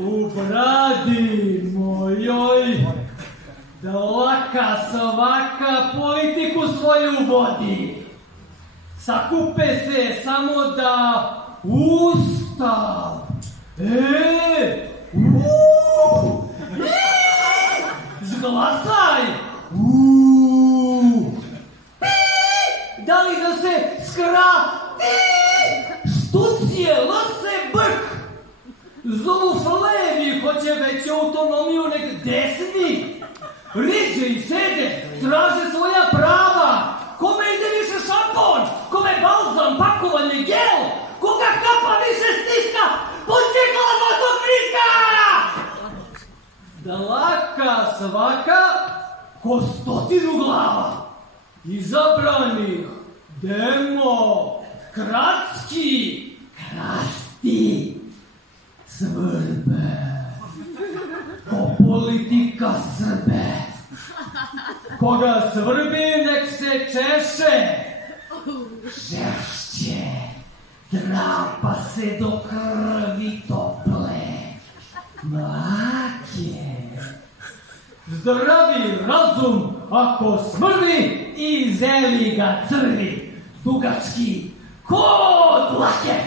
U bradi mojoj da laka svaka politiku svoju vodi. Sakupe se samo da Ustav. Zglasaj. Da li da se skrati? Štucijela se brk. Zovu flevi, hoće veću autonomiju nek desni. Riđe i sede, traže svoja prava. Kome ide više šampon, kome balzam, pakovanje, gel, koga kapa više stiska, počekala vatog friska! Da laka svaka ko 100 glava. Izabranih demokratski krasti svrbe. Ko politika Srbe. Koga svrbi, nek se češe. Žešće, drapa se do krvi tople. Mlake. Zdravi razum ako smrdi i zeli ga crvi. Dugački kod lake.